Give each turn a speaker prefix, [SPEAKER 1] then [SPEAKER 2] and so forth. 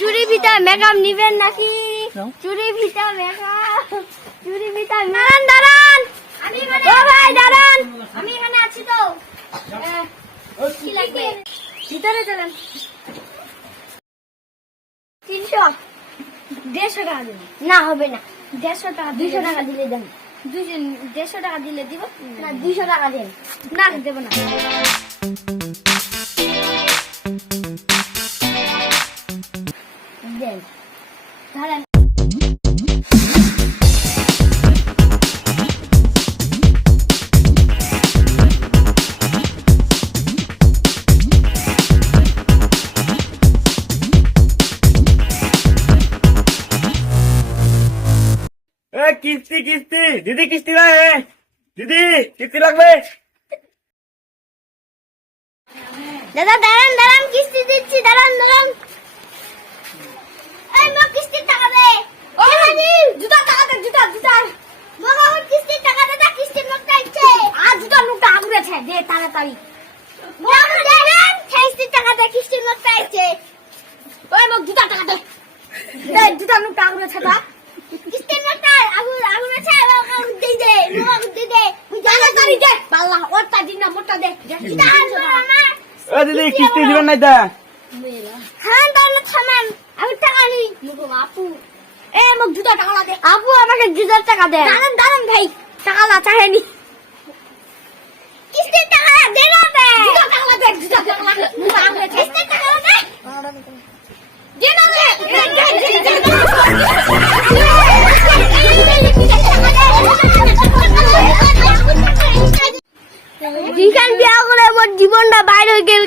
[SPEAKER 1] Makeup নিবেন নাকি? চুরি ভিটা মেকআপ চুরি ভিটা দাঁড়ান দাঁড়ান। আমি মানে ও ভাই দাঁড়ান। আমি এখানে আছি তো। কি লাগবে? ভিতরে চলেন। তিনশো। দেড়শো টাকা দিন। না হবে না। দেড়শো টাকা দুইশো টাকা দিলে দেন। দুইশো দেড়শো টাকা দিলে দিব? না দুইশো টাকা দেন। না দেবো না। দেন।
[SPEAKER 2] এ কিস্তি কিস্তি। দিদি কিস্তি লাগে দিদি কিস্তি লাগবে।
[SPEAKER 1] দাদা দাঁড়ান দাঁড়ান কিস্তি দিচ্ছি দাঁড়ান দাঁড়ান এই মা কিস্তির টাকা দে ও হানি জুতা টাকা দে জুতা জুতা মামা আমার কিস্তির টাকা দে দা কিস্তির নোটটা ইচ্ছে আর জুতা নোটটা আগুরেছে দে তাড়াতাড়ি। মামা কিস্তির টাকা দে কিস্তির নোটটা ইচ্ছে ওই মা জুতা টাকা দে। দে জুতা নোটটা আগুরেছে দা কিস্তির নোটটা আগুর আগুরেছে আগুর দে দে মামা দে। দে তাড়াতাড়ি দে। বাল্লা ওরটা দিন না মোটটা দে।
[SPEAKER 2] এ দিদি কিস্তি দিবেন নাই তা
[SPEAKER 1] থামান তাহলে থামান আমি টাকা নেই। আপু এ মোক দুটা টাকা দে। আপু আমাকে দুটার টাকা দে। দাঁড়ান দাঁড়ান ভাই। টাকা লা চাহেনি দিশান বিয়া করে মোর জীবনটা বাইরে গেল